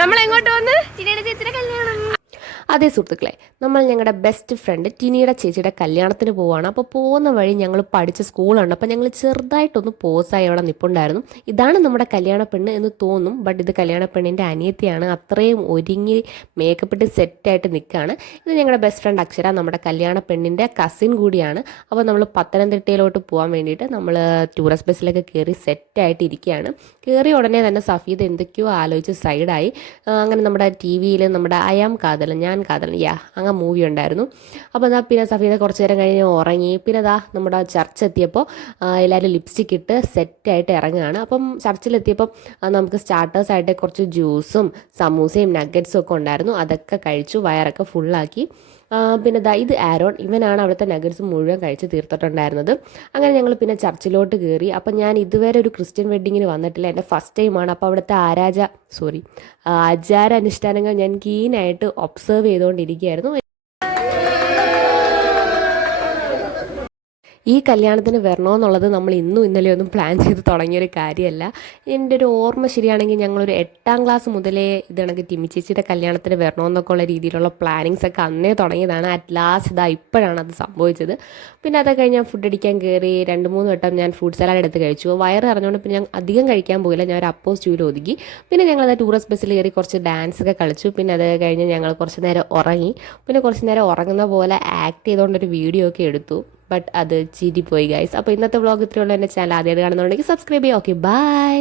നമ്മൾ എങ്ങോട്ട് വന്ന് ചേച്ചിയുടെ കല്യാണം. അതേ സുഹൃത്തുക്കളെ, നമ്മൾ ഞങ്ങളുടെ ബെസ്റ്റ് ഫ്രണ്ട് ടിനിയുടെ ചേച്ചിയുടെ കല്യാണത്തിന് പോവുകയാണ്. അപ്പോൾ പോകുന്ന വഴി ഞങ്ങൾ പഠിച്ച സ്കൂളുണ്ട്. അപ്പോൾ ഞങ്ങൾ ചെറുതായിട്ടൊന്ന് പോസായി അവിടെ നിൽപ്പുണ്ടായിരുന്നു. ഇതാണ് നമ്മുടെ കല്യാണ പെണ്ണ് എന്ന് തോന്നും, ബട്ട് ഇത് കല്യാണ പെണ്ണിൻ്റെ അനിയത്തിയാണ്. അത്രയും ഒരുങ്ങി മേക്കപ്പ് ഇട്ട് സെറ്റായിട്ട് നിൽക്കുകയാണ്. ഇത് ഞങ്ങളുടെ ബെസ്റ്റ് ഫ്രണ്ട് അക്ഷര, നമ്മുടെ കല്യാണ പെണ്ണിൻ്റെ കസിൻ കൂടിയാണ്. അപ്പോൾ നമ്മൾ പത്തനംതിട്ടയിലോട്ട് പോകാൻ വേണ്ടിയിട്ട് നമ്മൾ ടൂറിസ്റ്റ് ബസ്സിലൊക്കെ കയറി സെറ്റായിട്ട് ഇരിക്കുകയാണ്. കയറിയ ഉടനെ തന്നെ സഫീദ് എന്തൊക്കെയോ ആലോചിച്ച് സൈഡായി. അങ്ങനെ നമ്മുടെ ടി വിയിൽ നമ്മുടെ അയാം കാതൽ ഞാൻ കാതൽ അങ്ങ് മൂവി ഉണ്ടായിരുന്നു. അപ്പോൾ അതാ പിന്നെ സഫീദ കുറച്ച് നേരം കഴിഞ്ഞ് ഉറങ്ങി. പിന്നെ അതാ നമ്മുടെ ചർച്ച് എത്തിയപ്പോൾ എല്ലാവരും ലിപ്സ്റ്റിക് ഇട്ട് സെറ്റായിട്ട് ഇറങ്ങുകയാണ്. അപ്പം ചർച്ചിലെത്തിയപ്പം നമുക്ക് സ്റ്റാർട്ടേഴ്സായിട്ട് കുറച്ച് ജ്യൂസും സമൂസയും നഗറ്റ്സും ഒക്കെ ഉണ്ടായിരുന്നു. അതൊക്കെ കഴിച്ചു, വയറൊക്കെ ഫുള്ളാക്കി. പിന്നെ ദാ ഇത് ആരോൺ, ഇവനാണ് അവിടുത്തെ നഗറ്റ്സ് മുഴുവൻ കഴിച്ച് തീർത്തിട്ടുണ്ടായിരുന്നത്. അങ്ങനെ ഞങ്ങൾ പിന്നെ ചർച്ചിലോട്ട് കയറി. അപ്പം ഞാൻ ഇതുവരെ ഒരു ക്രിസ്ത്യൻ വെഡ്ഡിങ്ങിന് വന്നിട്ടില്ല, എൻ്റെ ഫസ്റ്റ് ടൈമാണ്. അപ്പോൾ അവിടുത്തെ ആചാര അനുഷ്ഠാനങ്ങൾ ഞാൻ കീനായിട്ട് ഒബ്സർവ് ചെയ്തുകൊണ്ടിരിക്കുകയായിരുന്നു. ഈ കല്യാണത്തിന് വരണമെന്നുള്ളത് നമ്മൾ ഇന്നും ഇന്നലെയൊന്നും പ്ലാൻ ചെയ്ത് തുടങ്ങിയൊരു കാര്യമല്ല. എൻ്റെ ഒരു ഓർമ്മ ശരിയാണെങ്കിൽ ഞങ്ങളൊരു 8ാം ക്ലാസ് മുതലേ ഇതാണെങ്കിൽ ടിമി ചേച്ചിയുടെ കല്യാണത്തിന് വരണമെന്നൊക്കെ ഉള്ള രീതിയിലുള്ള പ്ലാനിങ്സ് ഒക്കെ അന്നേ തുടങ്ങിയതാണ്. അറ്റ് ലാസ്റ്റ് ഇതാ ഇപ്പോഴാണ് അത് സംഭവിച്ചത്. പിന്നെ അതൊക്കെ കഴിഞ്ഞ് ഞാൻ ഫുഡ് അടിക്കാൻ കയറി. 2-3 വട്ടം ഞാൻ ഫ്രൂട്ട് സലാഡ് എടുത്ത് കഴിച്ചു. വയറ് അറിഞ്ഞുകൊണ്ട് പിന്നെ ഞാൻ അധികം കഴിക്കാൻ പോയില്ല, ഞാൻ ഒരു അപ്പോ സ്റ്റൂവിൽ ഒതുക്കി. പിന്നെ ഞങ്ങളത് ടൂറിസ്റ്റ് ബസ്സിൽ കയറി കുറച്ച് ഡാൻസൊക്കെ കളിച്ചു. പിന്നെ അത് കഴിഞ്ഞ് ഞങ്ങൾ കുറച്ച് നേരം ഉറങ്ങി. പിന്നെ കുറച്ച് നേരം ഉറങ്ങുന്ന പോലെ ആക്ട് ചെയ്തുകൊണ്ടൊരു വീഡിയോ ഒക്കെ എടുത്തു. ബട്ട് അത് ചിരി പോയി ഗൈസ്. അപ്പോൾ ഇന്നത്തെ വ്ളോഗ് ഇത്രയുള്ള എൻ്റെ ചാനൽ ആദ്യമായിട്ട് കാണുന്നുണ്ടെങ്കിൽ സബ്സ്ക്രൈബ് ചെയ്യുക. Okay, by.